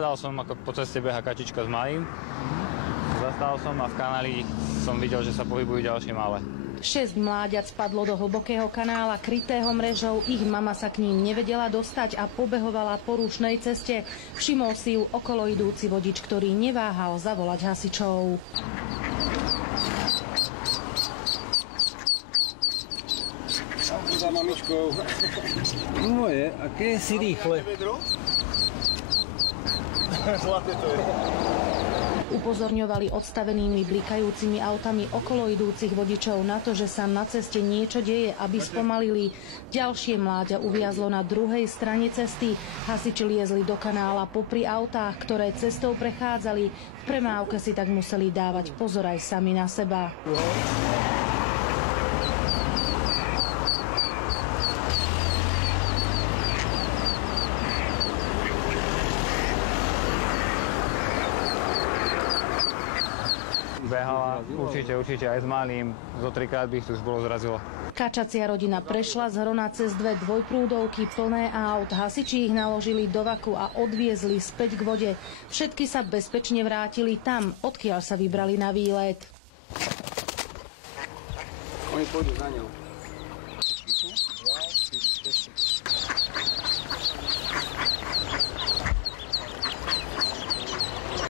Hľadal som, ako po ceste beha kačička s malým. Zastal som a v kanáli som videl, že sa pohybujú ďalšie malé. 6 mláďat spadlo do hlbokého kanála krytého mrežou. Ich mama sa k ním nevedela dostať a pobehovala po rušnej ceste. Všimol si ju okolo idúci vodič, ktorý neváhal zavolať hasičov. Za mamičkou. Moje, aké si rýchle. Zlaté to je. Upozorňovali odstavenými blikajúcimi autami okolo idúcich vodičov na to, že sa na ceste niečo deje, aby spomalili. Ďalšie mláďa uviazlo na druhej strane cesty. Hasiči liezli do kanála popri autách, ktoré cestou prechádzali. V premávke si tak museli dávať pozor aj sami na seba. Behala určite aj s malým. Zo 3-krát by ich tu už bolo zrazilo. Kačacia rodina prešla z Hrona cez 2 dvojprúdovky plné aut. Hasiči ich naložili do vaku a odviezli späť k vode. Všetky sa bezpečne vrátili tam, odkiaľ sa vybrali na výlet. Oni pôjdu za ňou.